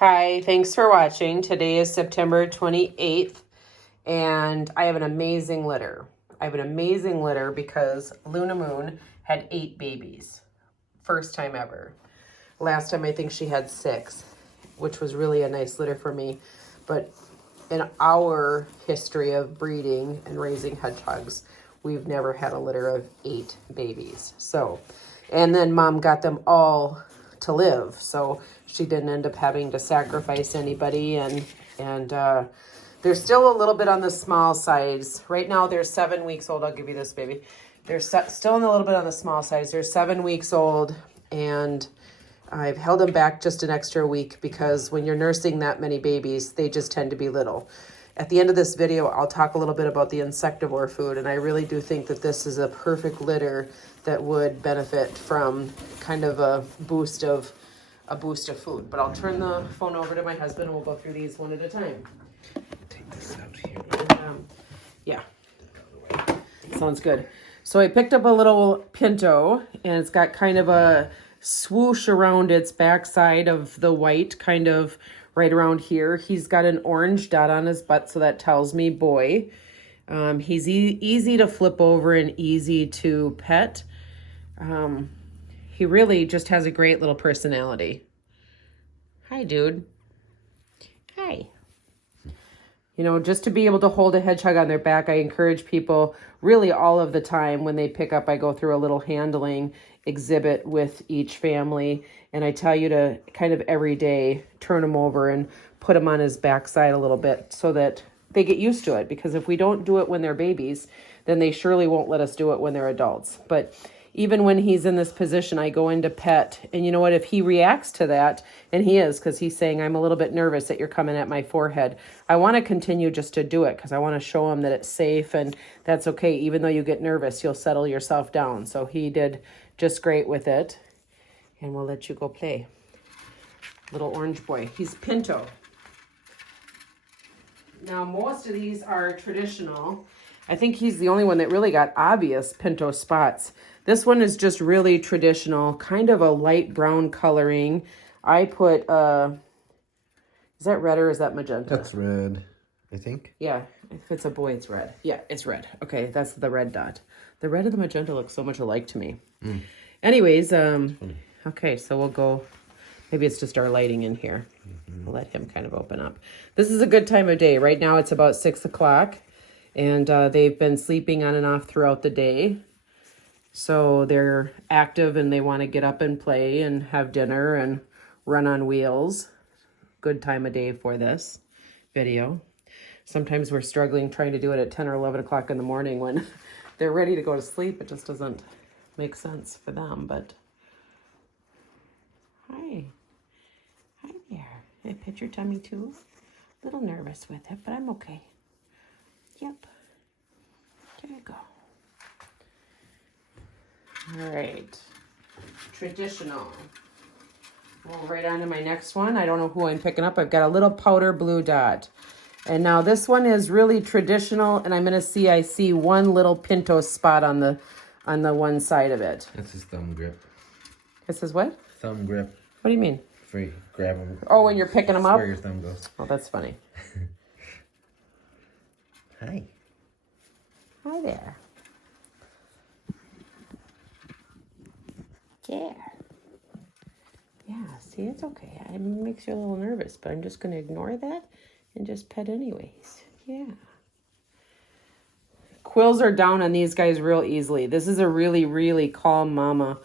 Hi, thanks for watching. Today is September 28th, and I have an amazing litter. I have an amazing litter because Luna Moon had 8 babies. First time ever. Last time I think she had 6, which was really a nice litter for me. But in our history of breeding and raising hedgehogs, we've never had a litter of 8 babies. So, and then Mom got them all to live, so she didn't end up having to sacrifice anybody, and they're still a little bit on the small size. Right now they're 7 weeks old. I'll give you this, baby. They're still a little bit on the small size. They're 7 weeks old, and I've held them back just an extra week because when you're nursing that many babies, they just tend to be little. At the end of this video, I'll talk a little bit about the insectivore food, and I really do think that this is a perfect litter that would benefit from kind of a boost of food. But I'll turn the phone over to my husband and we'll go through these one at a time. Take this out here. Yeah, sounds good. So I picked up a little Pinto, and it's got kind of a swoosh around its backside of the white, kind of right around here. He's got an orange dot on his butt, so that tells me boy. He's easy to flip over and easy to pet. He really just has a great little personality. Hi, dude. Hi. You know, just to be able to hold a hedgehog on their back, I encourage people really all of the time when they pick up, I go through a little handling exhibit with each family, and I tell you to kind of every day turn him over and put him on his backside a little bit so that they get used to it, because if we don't do it when they're babies, then they surely won't let us do it when they're adults. But even when he's in this position, I go into pet, and you know what, if he reacts to that, and he is, because he's saying, I'm a little bit nervous that you're coming at my forehead, I want to continue just to do it because I want to show him that it's safe and that's okay. Even though you get nervous, you'll settle yourself down. So he did just great with it, and we'll let you go play. Little orange boy. He's Pinto. Now, most of these are traditional. I think he's the only one that really got obvious Pinto spots. This one is just really traditional, kind of a light brown coloring. I put, is that red or is that magenta? That's red, I think. Yeah, if it's a boy, it's red. Yeah, it's red. Okay, that's the red dot. The red and the magenta look so much alike to me. Anyways, okay, so we'll go, maybe it's just our lighting in here. We'll let him kind of open up. This is a good time of day. Right now it's about 6 o'clock, and they've been sleeping on and off throughout the day. So they're active and they want to get up and play and have dinner and run on wheels. Good time of day for this video. Sometimes we're struggling trying to do it at 10 or 11 o'clock in the morning when they're ready to go to sleep. It just doesn't make sense for them, but hi. Hi there. I pet your tummy too. A little nervous with it, but I'm okay. Yep. There you go. All right. Traditional. Well, right on to my next one. I don't know who I'm picking up. I've got a little powder blue dot. And now this one is really traditional, and I'm going to I see one little Pinto spot on the one side of it. That's his thumb grip. This is what? Thumb grip. What do you mean? Free. Grab him. Oh, when you're picking them up? Where your thumb goes. Oh, that's funny. Hi. Hi there. Yeah. Yeah, see, it's okay. It makes you a little nervous, but I'm just going to ignore that and just pet anyways. Yeah. Quills are down on these guys real easily. This is a really, really calm mama.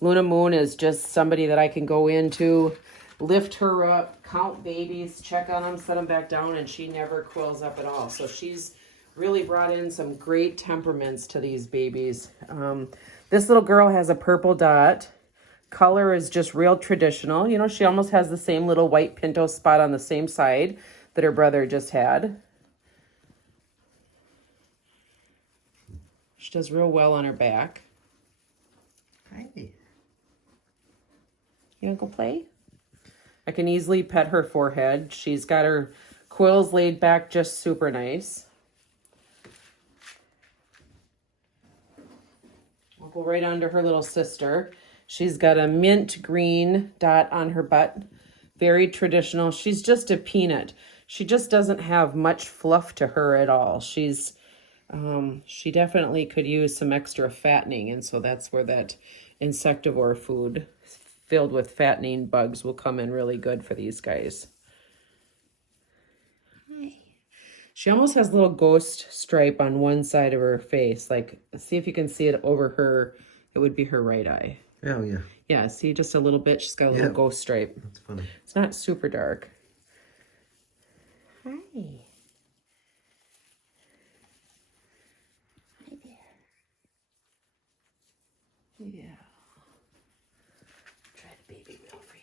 Luna Moon is just somebody that I can go into, lift her up, count babies, check on them, set them back down, and she never quills up at all. So she's really brought in some great temperaments to these babies. This little girl has a purple dot. Color is just real traditional. You know, she almost has the same little white Pinto spot on the same side that her brother just had. She does real well on her back. Hi. You want to go play? I can easily pet her forehead. She's got her quills laid back just super nice. We'll go right on to her little sister. She's got a mint green dot on her butt. Very traditional. She's just a peanut. She just doesn't have much fluff to her at all. She definitely could use some extra fattening, and so that's where that insectivore food filled with fattening bugs will come in really good for these guys. Hi. She almost has a little ghost stripe on one side of her face. Like, see if you can see it over her. It would be her right eye. Oh, yeah. Yeah, see just a little bit. She's got a little ghost stripe. That's funny. It's not super dark. Hi. Hi there. Yeah. Try the baby wheel for you.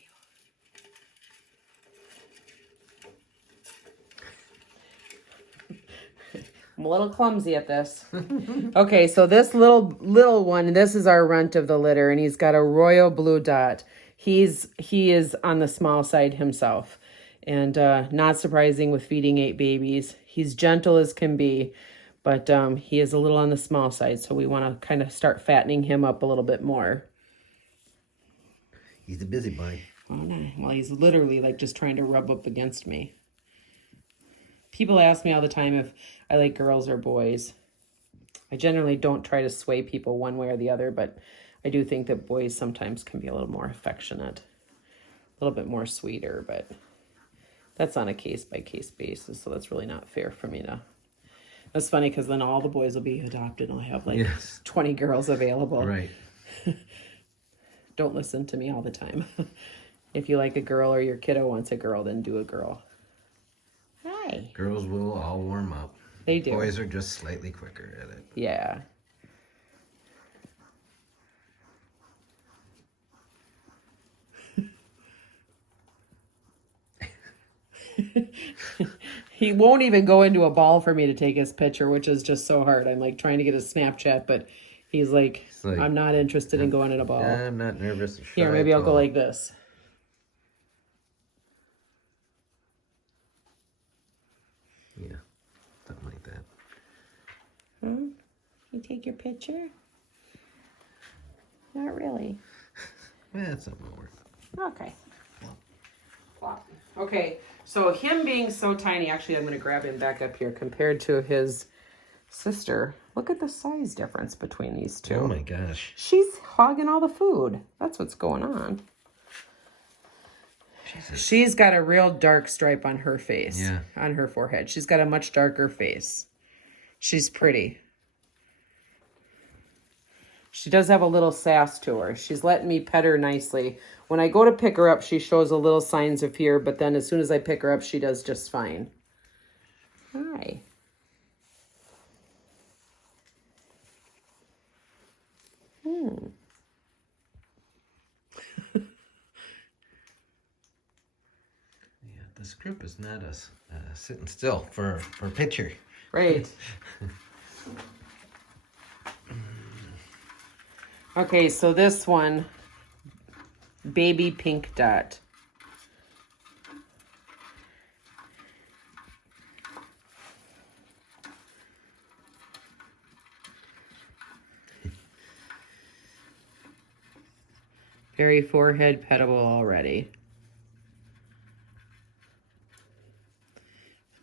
I'm a little clumsy at this. Okay, so this little one, this is our runt of the litter, and he's got a royal blue dot. He is on the small side himself. And not surprising with feeding 8 babies. He's gentle as can be, but he is a little on the small side, so we want to kind of start fattening him up a little bit more. He's a busybody. Oh, no. Well, he's literally like just trying to rub up against me. People ask me all the time if I like girls or boys. I generally don't try to sway people one way or the other, but I do think that boys sometimes can be a little more affectionate, a little bit more sweeter, but that's on a case-by-case basis, so that's really not fair for me to... That's funny, because then all the boys will be adopted, and I'll have, like, 20 girls available. Right. Don't listen to me all the time. If you like a girl or your kiddo wants a girl, then do a girl. Hi. Girls will all warm up. They do. Boys are just slightly quicker at it. Yeah. He won't even go into a ball for me to take his picture, which is just so hard. I'm like trying to get his Snapchat, but he's like, I'm not interested in going in a ball. I'm not nervous. Here, maybe I'll go like this. Yeah, something like that. You take your picture? Not really. That's something to work on. Okay. Okay, so him being so tiny, actually I'm going to grab him back up here compared to his sister. Look at the size difference between these two. Oh my gosh. She's hogging all the food. That's what's going on. Jesus. She's got a real dark stripe on her face. Yeah. On her forehead. She's got a much darker face. She's pretty. She does have a little sass to her. She's letting me pet her nicely. When I go to pick her up, she shows a little signs of fear, but then as soon as I pick her up, she does just fine. Hi. Yeah, this group is not us sitting still for a picture. Right. Okay, so this one, baby pink dot. Very forehead petable already.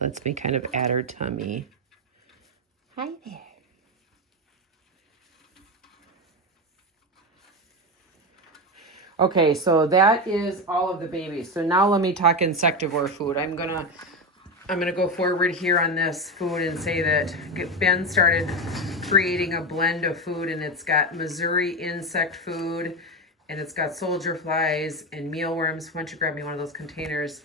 Lets me kind of at her tummy. Hi there. Okay, so that is all of the babies. So now let me talk insectivore food. I'm gonna go forward here on this food and say that Ben started creating a blend of food, and it's got Missouri insect food, and it's got soldier flies and mealworms. Why don't you grab me one of those containers?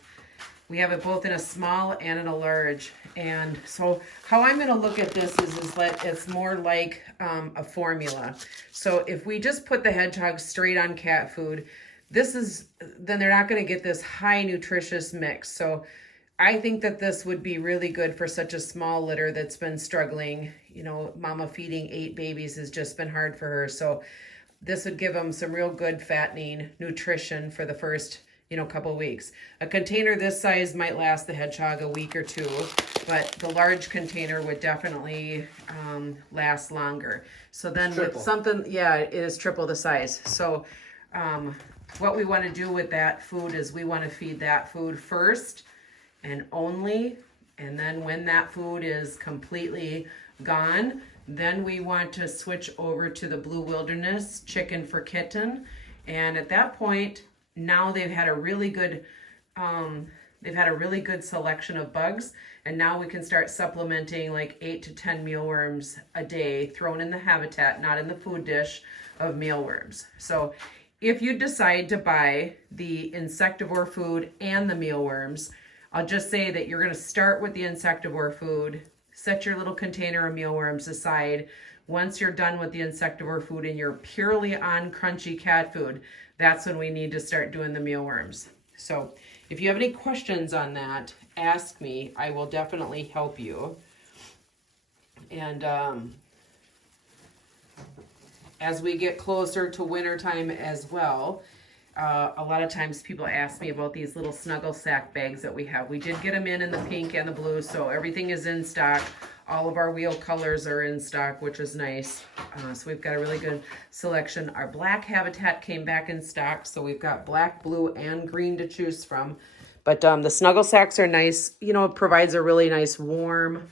We have it both in a small and in a large. And so how I'm going to look at this is that it's more like a formula. So if we just put the hedgehogs straight on cat food, then they're not going to get this high nutritious mix. So I think that this would be really good for such a small litter that's been struggling. You know, mama feeding 8 babies has just been hard for her. So this would give them some real good fattening nutrition for the first couple weeks. A container this size might last the hedgehog a week or 2, but the large container would definitely last longer. So then with something, yeah, it is triple the size. So what we want to do with that food is we want to feed that food first and only, and then when that food is completely gone, then we want to switch over to the Blue Wilderness Chicken for Kitten. And at that point, now they've had a really good selection of bugs, and now we can start supplementing like 8 to 10 mealworms a day thrown in the habitat, not in the food dish, of mealworms. So if you decide to buy the insectivore food and the mealworms, I'll just say that you're going to start with the insectivore food, set your little container of mealworms aside. Once you're done with the insectivore food and you're purely on crunchy cat food, that's when we need to start doing the mealworms. So if you have any questions on that, ask me. I will definitely help you. And as we get closer to wintertime as well, a lot of times people ask me about these little snuggle sack bags that we have. We did get them in the pink and the blue, so everything is in stock. All of our wheel colors are in stock, which is nice. So we've got a really good selection. Our black habitat came back in stock, so we've got black, blue, and green to choose from. But the snuggle sacks are nice. You know, it provides a really nice warm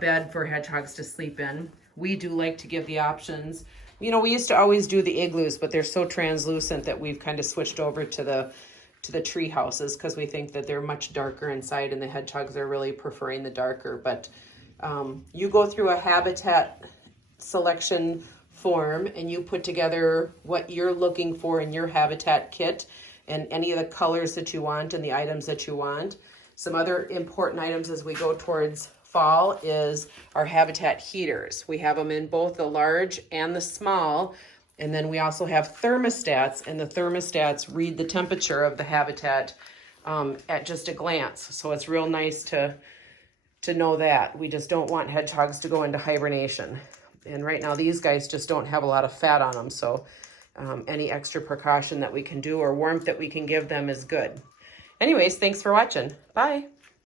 bed for hedgehogs to sleep in. We do like to give the options. You know, we used to always do the igloos, but they're so translucent that we've kind of switched over to the tree houses because we think that they're much darker inside, and the hedgehogs are really preferring the darker. But you go through a habitat selection form and you put together what you're looking for in your habitat kit and any of the colors that you want and the items that you want. Some other important items as we go towards fall is our habitat heaters. We have them in both the large and the small, and then we also have thermostats, and the thermostats read the temperature of the habitat at just a glance. So it's real nice to know that. We just don't want hedgehogs to go into hibernation. And right now these guys just don't have a lot of fat on them, so any extra precaution that we can do or warmth that we can give them is good. Anyways, thanks for watching. Bye.